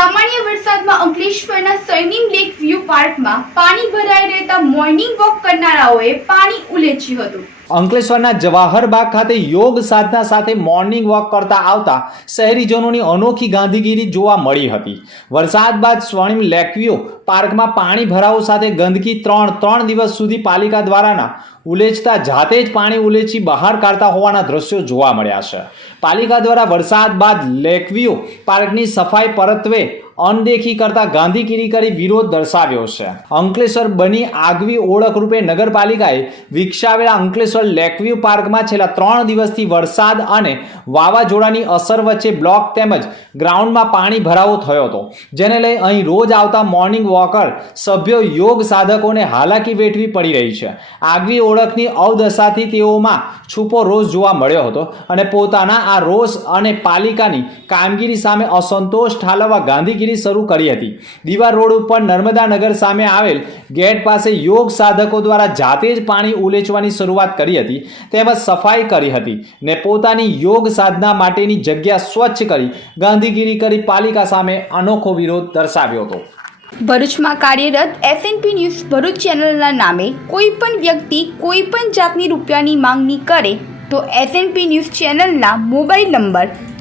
સામાન્ય વરસાદમાં અંકલેશ્વરના સ્વિમિંગ લેક પાર્કમાં પાણી ભરાઈ રહેતા મોર્નિંગ વોક કરનારાઓએ પાણી ઉલેચ્યું હતું. અંકલેશ્વરના જવાહરબાગ ખાતે યોગ સાધના સાથે મોર્નિંગ વોક કરતા આવતા શહેરીજનોની અનોખી ગાંધીગીરી જોવા મળી હતી. વરસાદ બાદ સ્વર્ણિમ લેકવીઓ પાર્કમાં પાણી ભરાવો સાથે ગંદકી ત્રણ ત્રણ દિવસ સુધી પાલિકા દ્વારાના ઉલેચતા જાતે જ પાણી ઉલેચી બહાર કાઢતા હોવાના દ્રશ્યો જોવા મળ્યા છે. પાલિકા દ્વારા વરસાદ બાદ લેકવીઓ પાર્કની સફાઈ પરત્વે અનદેખી કરતા ગાંધીગીરી કરી વિરોધ દર્શાવ્યો છે. અંકલેશ્વર બની આગવી ઓળખ રૂપે નગરપાલિકાએ વિકસાવેલા અંકલેશ્વર લેકવ્યુ પાર્કમાં છેલ્લા ત્રણ દિવસથી વરસાદ અને વાવાઝોડાની અસર વચ્ચે બ્લોક તેમજ ગ્રાઉન્ડમાં પાણી ભરાવો થયો હતો. જેને લઈ અહીં રોજ આવતા મોર્નિંગ વોકર, સભ્યો, યોગ સાધકોને હાલાકી વેઠવી પડી રહી છે. આગવી ઓળખની અવદશાથી તેઓમાં છુપો રોષ જોવા મળ્યો હતો અને પોતાના આ રોષ અને પાલિકાની કામગીરી સામે અસંતોષ ઠાલવવા ગાંધીગીરી શરૂ કરી હતી. દીવા રોડ ઉપર નર્મદા નગર સામે આવેલ ગેટ પાસે યોગ સાધકો દ્વારા જાતે જ પાણી ઉલેચવાની શરૂઆત કરી હતી, તેમજ સફાઈ કરી હતી ને પોતાની યોગ સાધના માટેની જગ્યા સ્વચ્છ કરી ગાંધીગીરી કરી પાલિકા સામે અનોખો વિરોધ દર્શાવ્યો હતો. ભરૂચમાં કાર્યરત એસએનપી ન્યૂઝ ભરૂચ ચેનલના નામે કોઈ પણ વ્યક્તિ કોઈ પણ જાતની રૂપિયાની માંગણી કરે તો એસએનપી ન્યૂઝ ચેનલના મોબાઈલ નંબર